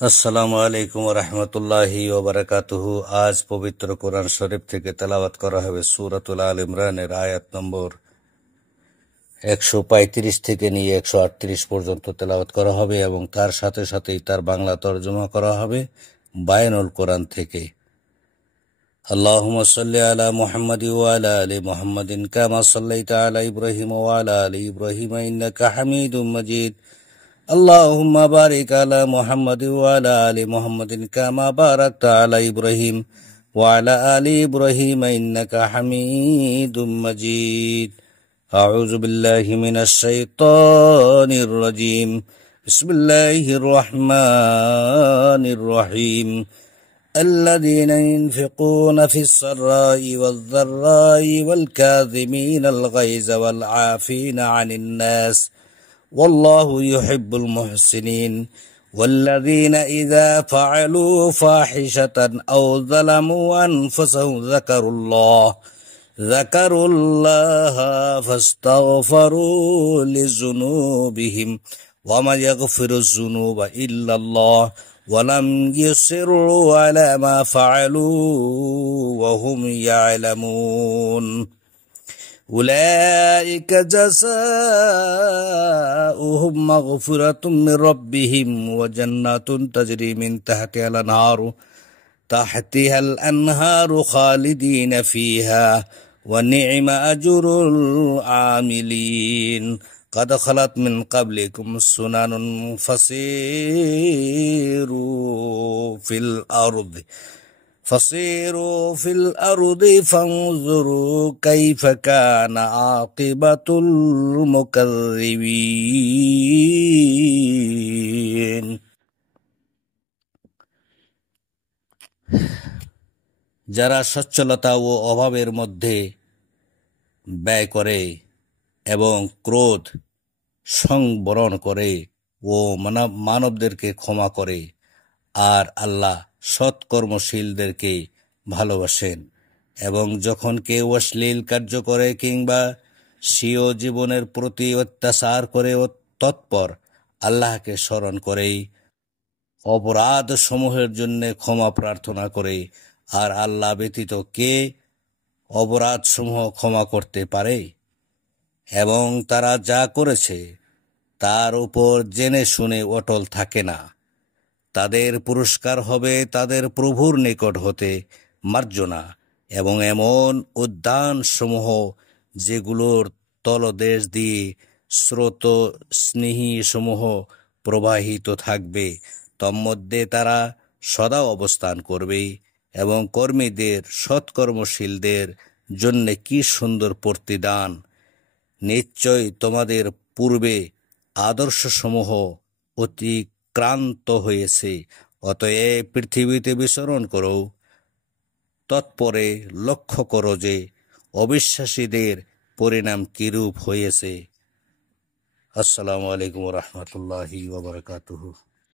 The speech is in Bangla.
আসসালামু আলাইকুম ওয়া রাহমাতুল্লাহি ওয়া বারাকাতুহু। আজ পবিত্র কোরআন শরীফ থেকে তেলাওয়াত করা হবে সূরাতুল আল ইমরানের আয়াত নম্বর 135 থেকে নিয়ে 138 পর্যন্ত তেলাওয়াত করা হবে এবং তার সাথে সাথেই তার বাংলা তরজমা করা হবে বায়ানুল কোরআন থেকে। আল্লাহুম্মা সাল্লি আলা মুহাম্মাদি ওয়া আলা আলি মুহাম্মাদিন কামা সাল্লাইতা আলা ইব্রাহিম ওয়া আলা আলি ইব্রাহিম ইন্নাকা হামিদুম মাজিদ। اللهم بارك على محمد وعلى آل محمد كما باركت على إبراهيم وعلى آل إبراهيم إنك حميد مجيد. أعوذ بالله من الشيطان الرجيم. بسم الله الرحمن الرحيم. الذين ينفقون في السراء والضراء والكاظمين الغيظ والعافين عن الناس والله يحب المحسنين. والذين إذا فعلوا فاحشة أو ظلموا أنفسهم ذكروا الله فاستغفروا لذنوبهم ومن يغفر الذنوب إلا الله ولم يصروا على ما فعلوا وهم يعلمون. أولئك جزاؤهم مغفرة من ربهم وجنات تجري من تحتها الأنهار خالدين فيها ونعم أجر العاملين. قد خلت من قبلكم سنن فسيروا في الأرض فانظروا كيف كان عاقبة المكذبين. যারা সচ্ছলতা ও অভাবের মধ্যে ব্যয় করে এবং ক্রোধ সংবরণ করে ও মানবদেরকে ক্ষমা করে, আর আল্লাহ সৎকর্মশীলদেরকে ভালোবাসেন। এবং যখন কেউ অশ্লীল কার্য করে কিংবা স্বীয় জীবনের প্রতি অত্যাচার করে তৎপর আল্লাহকে স্মরণ করে অপরাধ সমূহের জন্য ক্ষমা প্রার্থনা করে, আর আল্লাহ ব্যতীত কে অপরাধ সমূহ ক্ষমা করতে পারে? এবং তারা যা করেছে তার উপর জেনে শুনে অটল থাকে না, তাদের পুরস্কার হবে তাদের প্রভুর নিকট হতে মার্জনা এবং এমন উদ্যান সমূহ যেগুলোর তলদেশ দিয়ে স্রোত স্নেহী সমূহ প্রবাহিত থাকবে, তন্মধ্যে তারা সদা অবস্থান করবে। এবং কর্মীদের সৎকর্মশীলদের জন্য কি সুন্দর প্রতিদান! নিশ্চয় তোমাদের পূর্বে আদর্শসমূহ অতিক্রান্ত হয়েছে, অতএব পৃথিবীতে বিচরণ করো, তৎপরে লক্ষ্য করো যে অবিশ্বাসীদের পরিণাম কিরূপ হয়েছে। আসসালামু আলাইকুম ওয়া রাহমাতুল্লাহি ওয়া বারাকাতুহু।